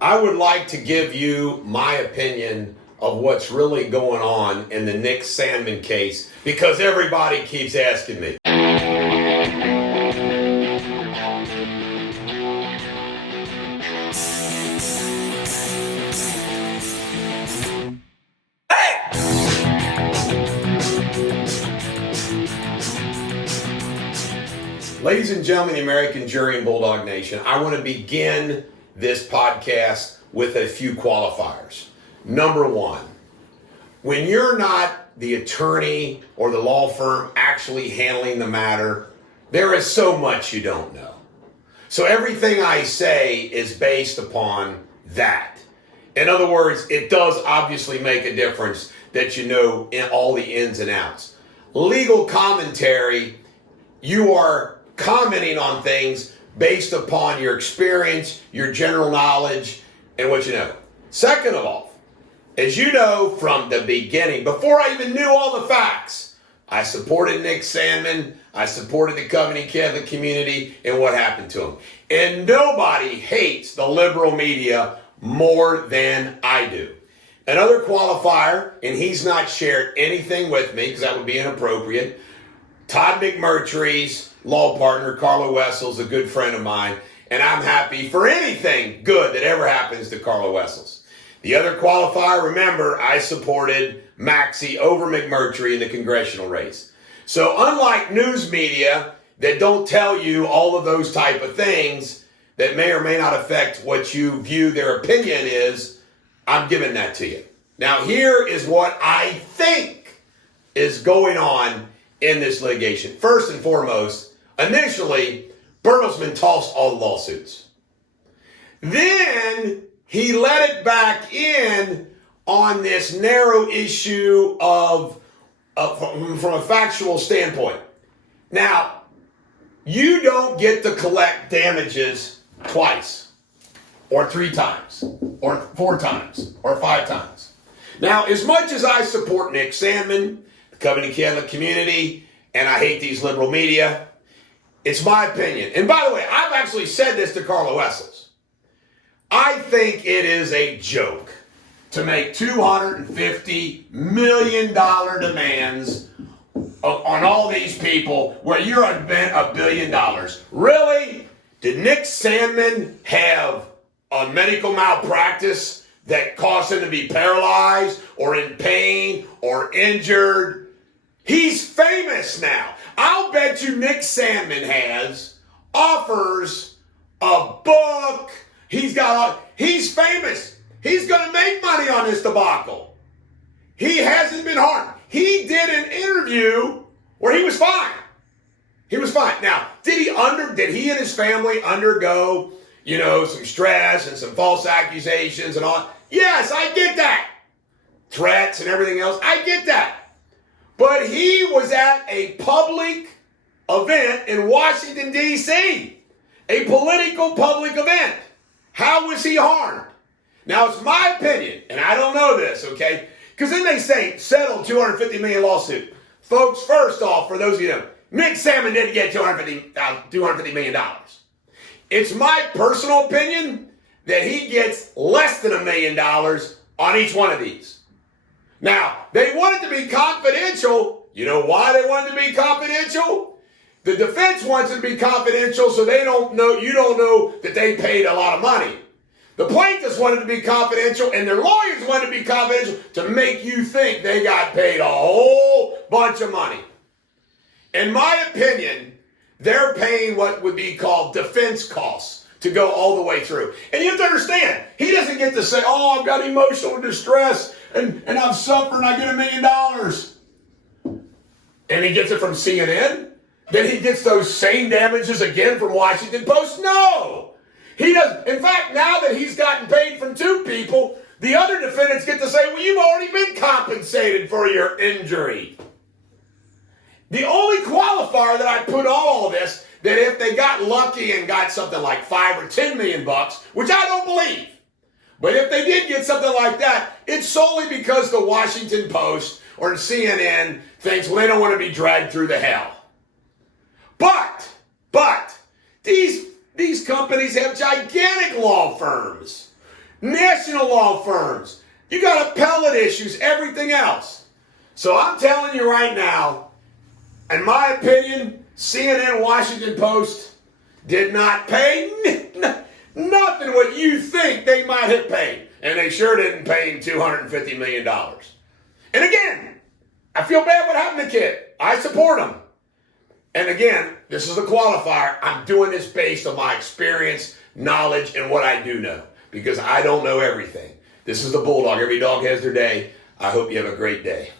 I would like to give you my opinion of what's really going on in the Nick Sandman case because everybody keeps asking me. Ladies and gentlemen, the American jury and Bulldog Nation, I want to begin this podcast with a few qualifiers. Number one, when you're not the attorney or the law firm actually handling the matter, there is so much you don't know. So everything I say is based upon that. In other words, it does obviously make a difference that you know in all the ins and outs. Legal commentary, you are commenting on things based upon your experience, your general knowledge, and what you know. Second of all, as you know from the beginning, before I even knew all the facts, I supported Nick Sandman, I supported the Covenant Catholic community and what happened to him. And nobody hates the liberal media more than I do. Another qualifier, and he's not shared anything with me because that would be inappropriate, Todd McMurtry's law partner, Carla Wessels, a good friend of mine, and I'm happy for anything good that ever happens to Carla Wessels. The other qualifier, remember, I supported Maxey over McMurtry in the congressional race. So unlike news media that don't tell you all of those type of things that may or may not affect what you view their opinion is, I'm giving that to you. Now here is what I think is going on in this litigation. First and foremost, initially, Bertelsmann tossed all the lawsuits. Then he let it back in on this narrow issue from a factual standpoint. Now, you don't get to collect damages twice, or 3 times, or 4 times, or 5 times. Now, as much as I support Nick Sandman, the Covenant Catholic community, and I hate these liberal media, it's my opinion. And by the way, I've actually said this to Carla Wessels. I think it is a joke to make $250 million demands on all these people where you're $1 billion. Really? Did Nick Sandman have a medical malpractice that caused him to be paralyzed or in pain or injured? He's famous now. I'll bet you Nick Sandman has offers a book. He's famous. He's going to make money on this debacle. He hasn't been harmed. He did an interview where he was fine. He was fine. Now, did he and his family undergo, some stress and some false accusations and all? Yes, I get that. Threats and everything else. I get that. But he was at a public event in Washington, D.C., a political public event. How was he harmed? Now, it's my opinion, and I don't know this, okay? Because then they say, settle $250 million lawsuit. Folks, first off, for those of you who know, Nick Sandman didn't get $250 million. It's my personal opinion that he gets less than $1 million on each one of these. Now, they want it to be confidential. You know why they want it to be confidential? The defense wants it to be confidential so you don't know that they paid a lot of money. The plaintiffs want it to be confidential and their lawyers want it to be confidential to make you think they got paid a whole bunch of money. In my opinion, they're paying what would be called defense costs to go all the way through. And you have to understand, he doesn't get to say, I've got emotional distress and I've suffered and I get $1 million. And he gets it from CNN? Then he gets those same damages again from Washington Post? No! He does. In fact, now that he's gotten paid from 2 people, the other defendants get to say, well, you've already been compensated for your injury. The only qualifier that I put on all of this, that if they got lucky and got something like $5 or $10 million, which I don't believe, but if they did get something like that, it's solely because the Washington Post or CNN thinks, well, they don't want to be dragged through the hell. But these companies have gigantic law firms. national law firms. You got appellate issues, everything else. So I'm telling you right now, in my opinion, CNN, Washington Post did not pay nothing what you think they might have paid. And they sure didn't pay him $250 million. And again, I feel bad what happened to Kid. I support him. And again, this is the qualifier. I'm doing this based on my experience, knowledge, and what I do know. Because I don't know everything. This is the Bulldog. Every dog has their day. I hope you have a great day.